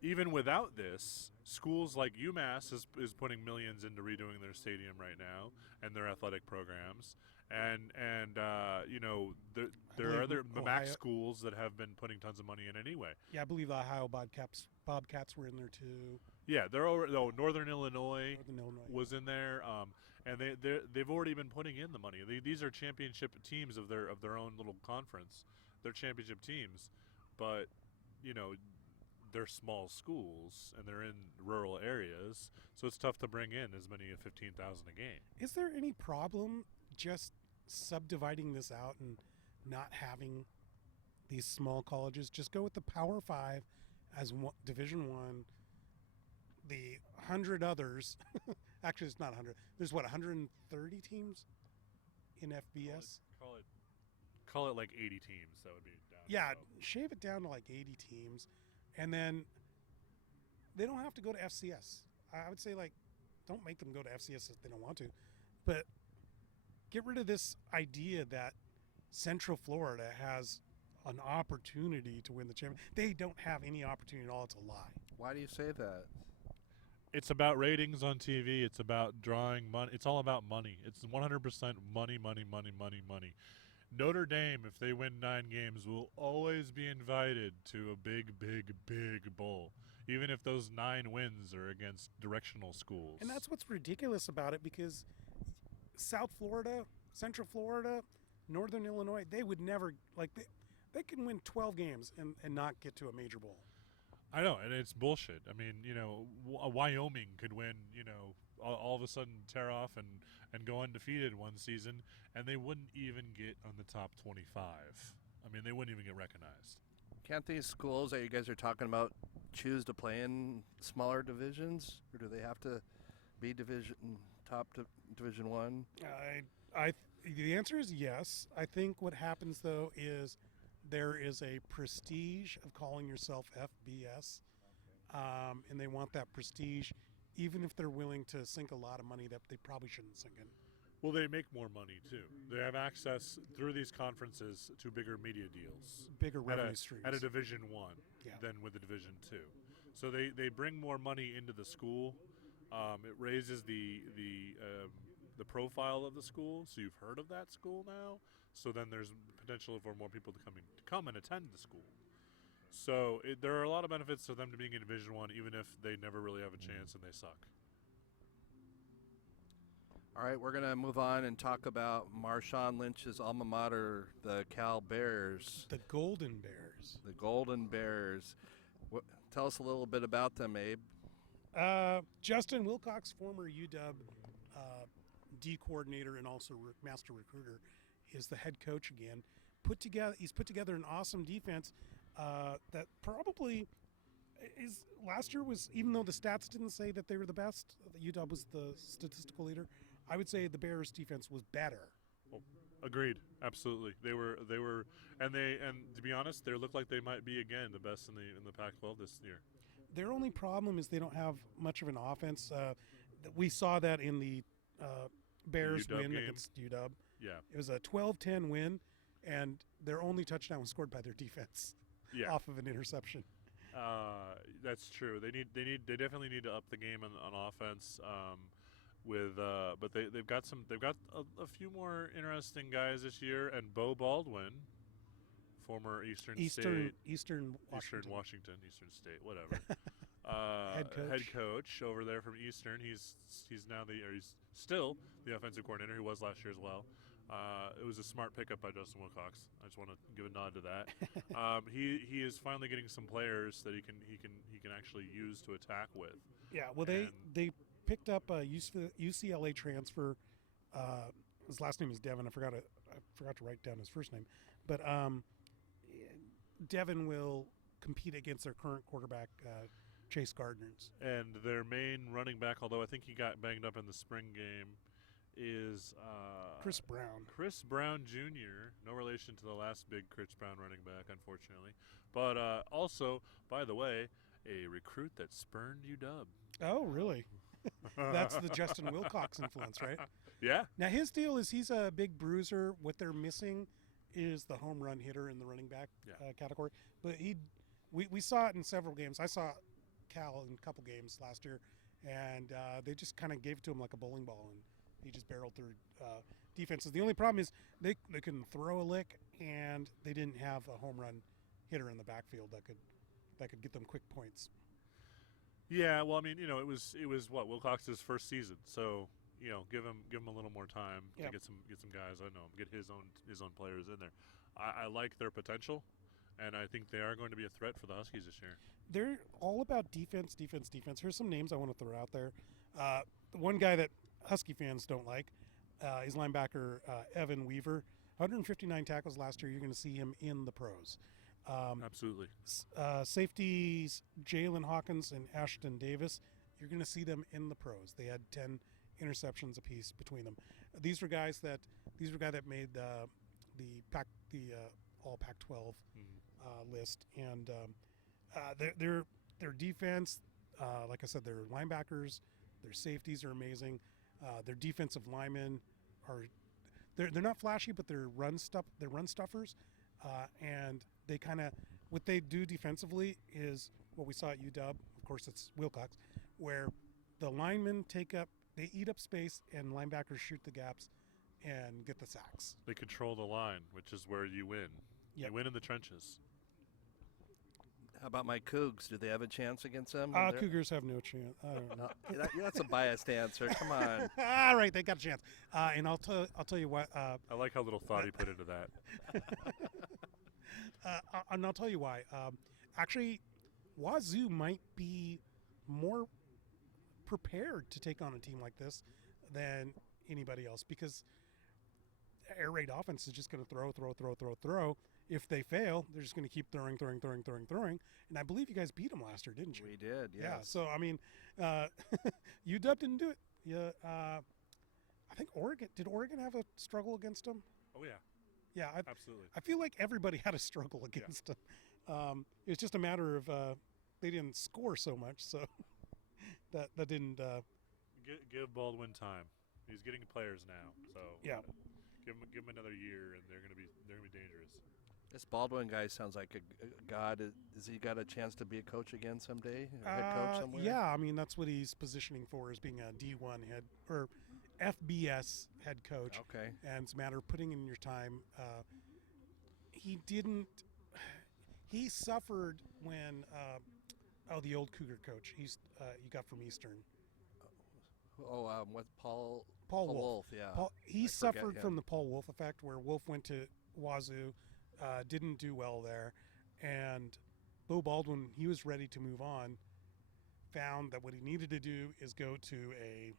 even without this, schools like UMass is putting millions into redoing their stadium right now and their athletic programs. And you know, there are other MAC schools that have been putting tons of money in anyway. Yeah, I believe the Ohio Bobcats were in there too. Yeah, they're over. Oh, Northern Illinois was in there, and they've already been putting in the money. These are championship teams of their own little conference. They're championship teams, but you know, they're small schools and they're in rural areas, so it's tough to bring in as many as 15,000 a game. Is there any problem just subdividing this out and not having these small colleges? Just go with the Power 5 as Division I. The 100 others, actually it's not 100. There's 130 teams in FBS. Call it like 80 teams. That would be down. Yeah, shave it down to like 80 teams, and then they don't have to go to FCS. I would say, like, don't make them go to FCS if they don't want to, but get rid of this idea that Central Florida has an opportunity to win the championship. They don't have any opportunity at all. It's a lie. Why do you say that? It's about ratings on TV. It's about drawing money. It's all about money. It's 100% money, money, money, money, money. Notre Dame, if they win 9 games, will always be invited to a big, big, big bowl, even if those 9 wins are against directional schools. And that's what's ridiculous about it, because South Florida, Central Florida, Northern Illinois, they would never, like, they can win 12 games and not get to a major bowl. I know, and it's bullshit. I mean, you know, Wyoming could win, you know, all of a sudden tear off and go undefeated one season, and they wouldn't even get on the top 25. I mean, they wouldn't even get recognized. Can't these schools that you guys are talking about choose to play in smaller divisions, or do they have to be Division One? The answer is yes. I think what happens, though, is there is a prestige of calling yourself FBS, and they want that prestige, even if they're willing to sink a lot of money that they probably shouldn't sink in. Well, they make more money, too. They have access through these conferences to bigger media deals. Bigger revenue streams. At a Division I than with a Division II. So they bring more money into the school. It raises the profile of the school, so you've heard of that school now. So then there's potential for more people to come and attend the school. So there are a lot of benefits to them to being in Division I, even if they never really have a chance and they suck. All right, we're going to move on and talk about Marshawn Lynch's alma mater, the Cal Bears. The Golden Bears. The Golden Bears. Tell us a little bit about them, Abe. Justin Wilcox, former UW D coordinator and also master recruiter, is the head coach again. He's put together an awesome defense that probably is last year was, even though the stats didn't say that they were the best, UW was the statistical leader. I would say the Bears defense was better. Oh, agreed, absolutely. They were, and to be honest, they look like they might be again the best in the Pac-12 this year. Their only problem is they don't have much of an offense. We saw that in the Bears win against UW. Yeah, it was a 12-10 win, and their only touchdown was scored by their defense. Yeah. Off of an interception. That's true. They definitely need to up the game on offense. But they've got a few more interesting guys this year, and Bo Baldwin, former Eastern State, Eastern Washington, Eastern State, whatever. Head coach over there from Eastern. He's still the offensive coordinator. He was last year as well. It was a smart pickup by Justin Wilcox. I just want to give a nod to that. He is finally getting some players that he can actually use to attack with. Yeah, well, they picked up a UCLA transfer. His last name is Devin. I forgot to write down his first name, but Devin will compete against their current quarterback, Chase Gardner's. And their main running back, although I think he got banged up in the spring game, is Chris Brown. Chris Brown Jr., no relation to the last big Chris Brown running back, unfortunately. But also, by the way, a recruit that spurned UW. Oh, really? That's the Justin Wilcox influence, right? Yeah. Now, his deal is he's a big bruiser. What they're missing is the home run hitter in the running back category. But we saw it in several games. I saw Cal in a couple games last year, and they just kind of gave it to him like a bowling ball, and he just barreled through defenses. The only problem is they couldn't throw a lick, and they didn't have a home run hitter in the backfield that could get them quick points. Yeah, well, I mean, it was what Wilcox's first season, so give him a little more time to get some guys. I know, get his own players in there. I like their potential, and I think they are going to be a threat for the Huskies this year. They're all about defense. Here's some names I want to throw out there. The one guy that Husky fans don't like is linebacker Evan Weaver. 159 tackles last year. You're going to see him in the pros. Absolutely. Safeties Jalen Hawkins and Ashton Davis. You're going to see them in the pros. They had 10 interceptions apiece between them. These were guys that made the all Pac-12 list, and their defense, like I said, their linebackers, their safeties are amazing. Their defensive linemen they're not flashy, but they're run stuffers, and they kind of what they do defensively is what we saw at UW. Of course, it's Wilcox, where the linemen they eat up space, and linebackers shoot the gaps and get the sacks. They control the line, which is where you win. Yep. You win in the trenches. How about my Cougs? Do they have a chance against them? Cougars have no chance. I don't know. That's a biased answer. Come on. All right, they got a chance. And I'll tell you what. I like how little thought he put into that. And I'll tell you why. Actually, Wazoo might be more prepared to take on a team like this than anybody else, because air raid offense is just going to throw. If they fail, they're just going to keep throwing. And I believe you guys beat them last year, didn't you? We did, yes. Yeah. So I mean, UW didn't do it. Yeah. I think Oregon. Did Oregon have a struggle against them? Oh yeah. Yeah, Absolutely. I feel like everybody had a struggle against them. It was just a matter of they didn't score so much, so that didn't. Give Baldwin time. He's getting players now, so yeah. Give him another year, and they're gonna be dangerous. This Baldwin guy sounds like a god. Has he got a chance to be a coach again someday? Or head coach somewhere? Yeah, I mean that's what he's positioning for, as being a D1 head or FBS head coach. Okay. And it's a matter of putting in your time. He suffered when the old Cougar coach you got from Eastern. What Paul Wolf. Yeah. He suffered from the Paul Wolf effect, where Wolf went to Wazoo, didn't do well there, and Bo Baldwin, he was ready to move on, found that what he needed to do is go to a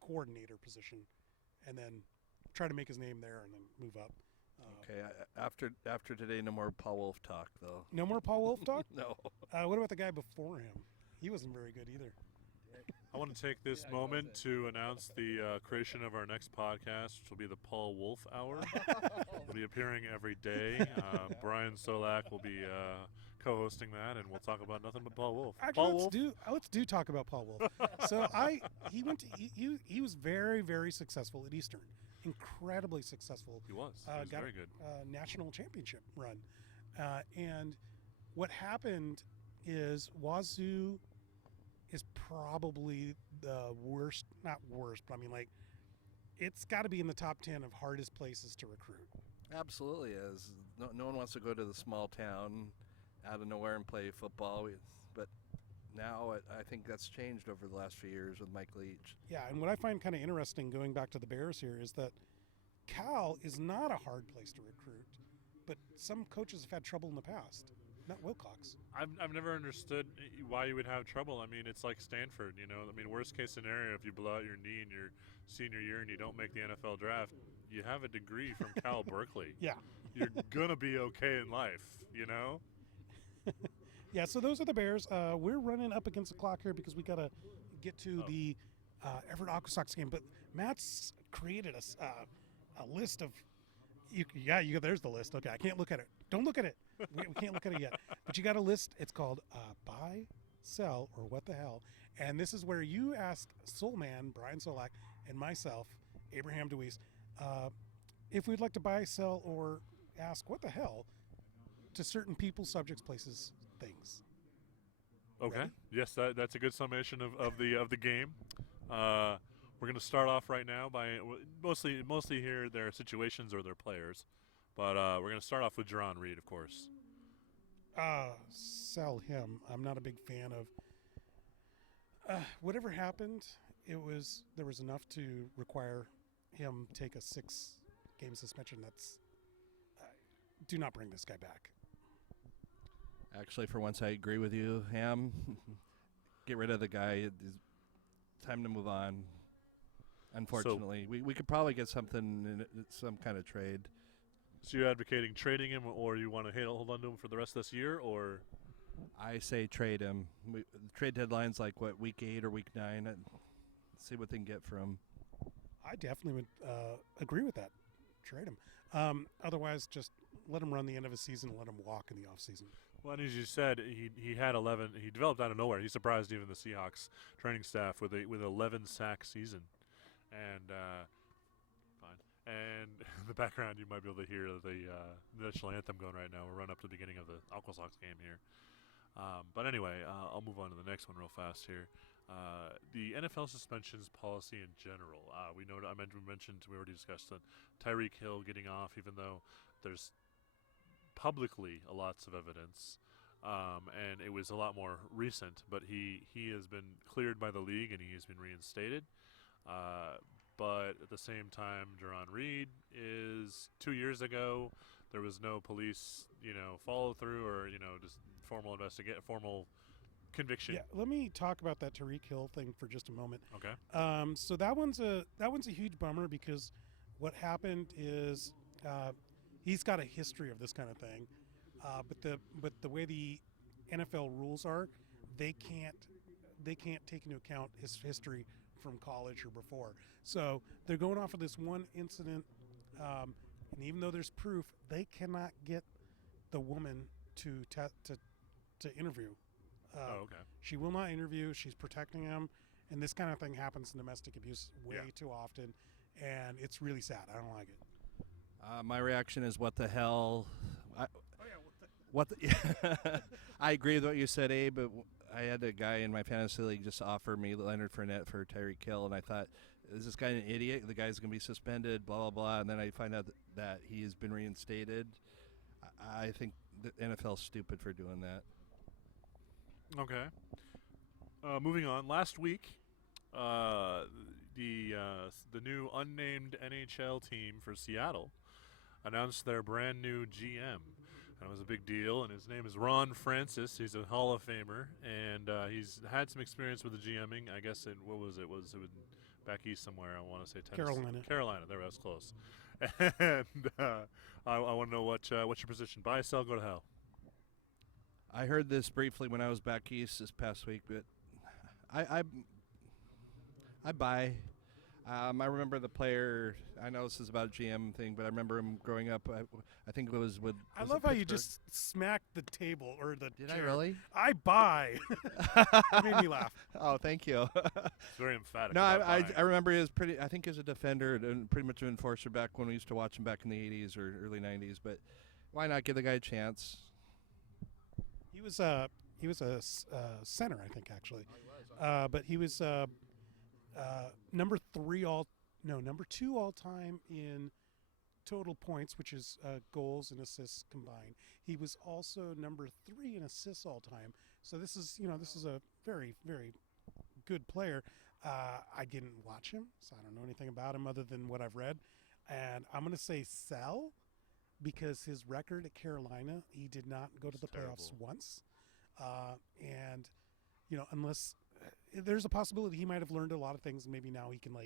coordinator position, and then try to make his name there, and then move up. Okay. After today, no more Paul Wolf talk, though. No more Paul Wolf talk? No. What about the guy before him? He wasn't very good either. I want to take this moment to announce the creation of our next podcast, which will be the Paul Wolf Hour. We'll be appearing every day. Brian Solack will be co-hosting that, and we'll talk about nothing but Paul Wolf. Actually, let's do talk about Paul Wolf. So he was very, very successful at Eastern, incredibly successful. He was got very good. National championship run, and what happened is Wazoo is probably the worst, not worst, but I mean, like, it's got to be in the top 10 of hardest places to recruit. Absolutely is. No one wants to go to the small town out of nowhere and play football. But now I think that's changed over the last few years with Mike Leach. Yeah, and what I find kind of interesting, going back to the Bears here, is that Cal is not a hard place to recruit, but some coaches have had trouble in the past. Not Wilcox. I've never understood why you would have trouble. I mean, it's like Stanford, I mean, worst case scenario, if you blow out your knee in your senior year and you don't make the NFL draft, you have a degree from Cal Berkeley. Yeah. You're going to be okay in life, Yeah, so those are the Bears. We're running up against the clock here because we got to get to the Everett Aqua Sox game. But Matt's created a list of there's the list. Okay, I can't look at it. Don't look at it. We can't look at it yet. But you got a list. It's called Buy, Sell, or What the Hell. And this is where you ask Soulman, Brian Solack, and myself, Abraham DeWeese, if we'd like to buy, sell, or ask what the hell to certain people, subjects, places, things. Okay. Ready? Yes, that's a good summation of the game. We're going to start off right now by mostly here their situations or their players, but we're going to start off with Jerron Reed, of course. Sell him. I'm not a big fan of whatever happened. There was enough to require him take a 6-game suspension. That's do not bring this guy back. Actually, for once, I agree with you, Ham. Get rid of the guy. It's time to move on. Unfortunately, we could probably get something in some kind of trade. So you're advocating trading him, or you want to hold on to him for the rest of this year, or? I say trade him. The trade deadline's like, what, week 8 or week 9? See what they can get from him. I definitely would agree with that. Trade him. Otherwise, just let him run the end of his season and let him walk in the offseason. Well, and as you said, he had 11. He developed out of nowhere. He surprised even the Seahawks training staff with 11 sack season, and fine. And in the background, you might be able to hear the national anthem going right now. We're running up to the beginning of the Alcosox game here. But anyway, I'll move on to the next one real fast here. The NFL suspensions policy in general. We mentioned we already discussed that Tyreek Hill getting off, even though there's publicly lots of evidence, and it was a lot more recent. But he has been cleared by the league and he has been reinstated. But at the same time, Jerron Reed is 2 years ago. There was no police, follow through or just formal conviction. Yeah, let me talk about that Tyreek Hill thing for just a moment. Okay. So that one's a huge bummer because what happened is he's got a history of this kind of thing, but the way the NFL rules are, they can't take into account his history from college or before. So they're going off of this one incident, and even though there's proof, they cannot get the woman to interview. Okay. She will not interview. She's protecting him, and this kind of thing happens in domestic abuse way too often, and it's really sad. I don't like it. My reaction is, what the hell? I agree with what you said, Abe, but I had a guy in my fantasy league just offer me Leonard Fournette for Tyreek Hill, and I thought, is this guy an idiot? The guy's going to be suspended, blah, blah, blah, and then I find out that he has been reinstated. I think the NFL's stupid for doing that. Okay. Moving on. Last week, the new unnamed NHL team for Seattle announced their brand new GM. That was a big deal, and his name is Ron Francis. He's a Hall of Famer, and he's had some experience with the GMing. I guess what was it? Was it back east somewhere? I want to say Tennessee. Carolina. There, I was close. And I want to know what your position. Buy, sell, go to hell. I heard this briefly when I was back east this past week, but I buy. I remember the player. I know this is about a GM thing, but I remember him growing up. I think it was with. I love how you just smacked the table or the Did chair. I really? I buy. It made me laugh. Oh, thank you. It's very emphatic. No, I remember he was pretty. I think he was a defender and pretty much an enforcer back when we used to watch him back in the 80s or early 90s. But why not give the guy a chance? He was a center, I think, actually. But he was number 2 all time in total points, which is goals and assists combined. He was also number 3 in assists all time. So this is a very, very good player. I didn't watch him, so I don't know anything about him other than what I've read. And I'm going to say sell, because his record at Carolina, he did not go to the playoffs once. And, unless there's a possibility he might have learned a lot of things, and maybe now he can,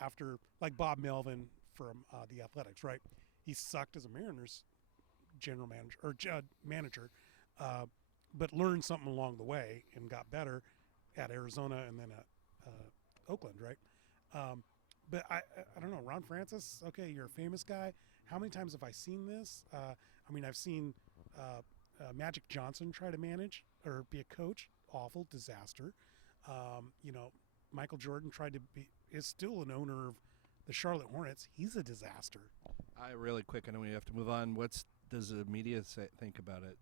after, like Bob Melvin from the Athletics, right? He sucked as a Mariners general manager or manager, but learned something along the way and got better at Arizona and then at Oakland, right? But I don't know, Ron Francis, okay, you're a famous guy. How many times have I seen this? I've seen Magic Johnson try to manage or be a coach. Awful disaster. Michael Jordan is still an owner of the Charlotte Hornets. He's a disaster. Really quick, I know we have to move on. Does the media think about it?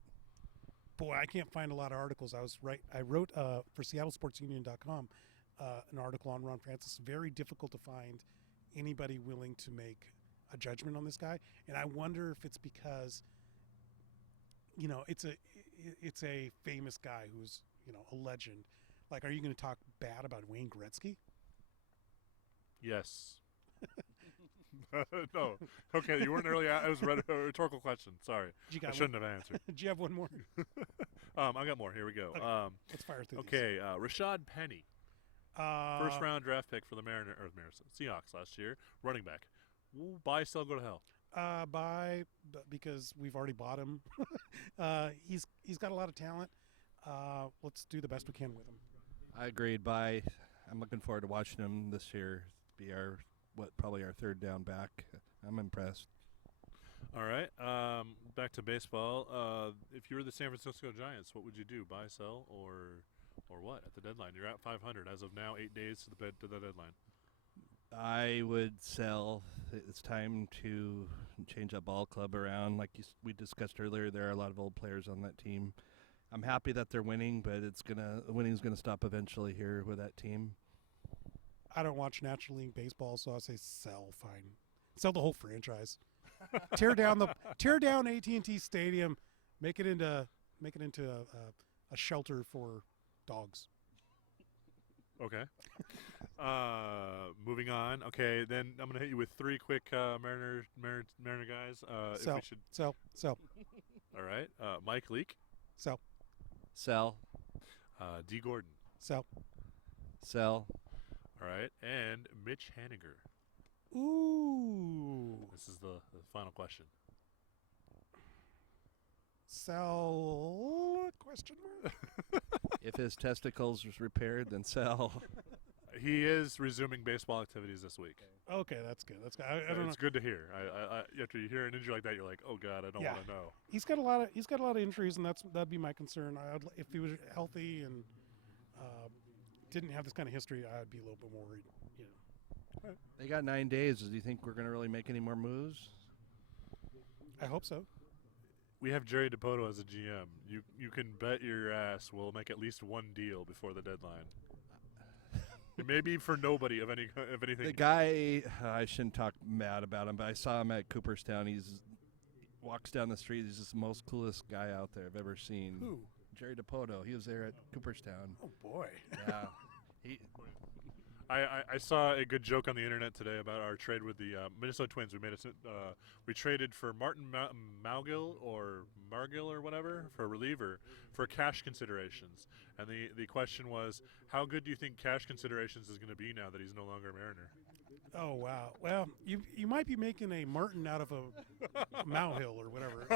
boy, I can't find a lot of articles. I wrote for SeattleSportsUnion.com an article on Ron Francis. Very difficult to find anybody willing to make a judgment on this guy, and I wonder if it's because, it's a famous guy who's a legend. Like, are you going to talk bad about Wayne Gretzky? Yes. No. Okay, you weren't early. It was a rhetorical question. Sorry. I shouldn't have answered. Do you have one more? I got more. Here we go. Okay. Let's fire through Okay, Rashad Penny. these. First round draft pick for the Seahawks last year. Running back. Buy, sell, go to hell. Buy, because we've already bought him. He's got a lot of talent. Let's do the best we can with him. I agreed. Buy. I'm looking forward to watching him this year. Be probably our third down back. I'm impressed. All right. Back to baseball. If you were the San Francisco Giants, what would you do? Buy, sell, or what at the deadline? You're at 500 as of now. 8 days to the deadline. I would sell. It's time to change that ball club around. Like we discussed earlier, there are a lot of old players on that team. I'm happy that they're winning, but winning's gonna stop eventually here with that team. I don't watch National League Baseball, so I'll say sell. Fine, sell the whole franchise. tear down AT&T Stadium, make it into a shelter for dogs. Okay. Moving on. Okay, then I'm gonna hit you with three quick Mariner guys. Sell. If we should. Sell. All right. Mike Leake. Sell. D. Gordon. Sell. All right, and Mitch Haniger. Ooh. This is the final question. Sell? Question mark. If his testicles was repaired, then sell. He is resuming baseball activities this week. Okay, that's good. That's good. I don't know. It's good to hear. I after you hear an injury like that, you're like, oh God, I don't want to know. He's got a lot of injuries, and that'd be my concern. If he was healthy and didn't have this kind of history, I'd be a little bit more worried. They got 9 days. Do you think we're going to really make any more moves? I hope so. We have Jerry DiPoto as a GM. You can bet your ass we'll make at least one deal before the deadline. It may be for nobody of anything. The guy, I shouldn't talk mad about him, but I saw him at Cooperstown. He walks down the street. He's just the most coolest guy out there I've ever seen. Who? Jerry DiPoto. He was there at Cooperstown. Oh boy. Yeah. I saw a good joke on the internet today about our trade with the Minnesota Twins. We traded for Martin Maugill or whatever for a reliever for cash considerations. And the question was, how good do you think cash considerations is going to be now that he's no longer a Mariner? Oh wow. Well, you might be making a Martin out of a Mauhill or whatever.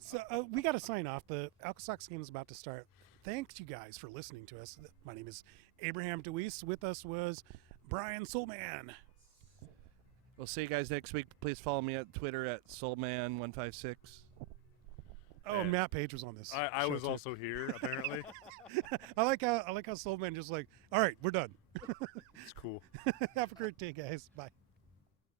So we got to sign off. The Alka Sox game is about to start. Thanks, you guys, for listening to us. My name is Abraham DeWeese. With us was Brian Soulman. We'll see you guys next week. Please follow me at Twitter at Soulman156. Oh, and Matt Paige was on this. I was also here, apparently. I like how Soulman just like, all right, we're done. It's cool. Have a great day, guys. Bye.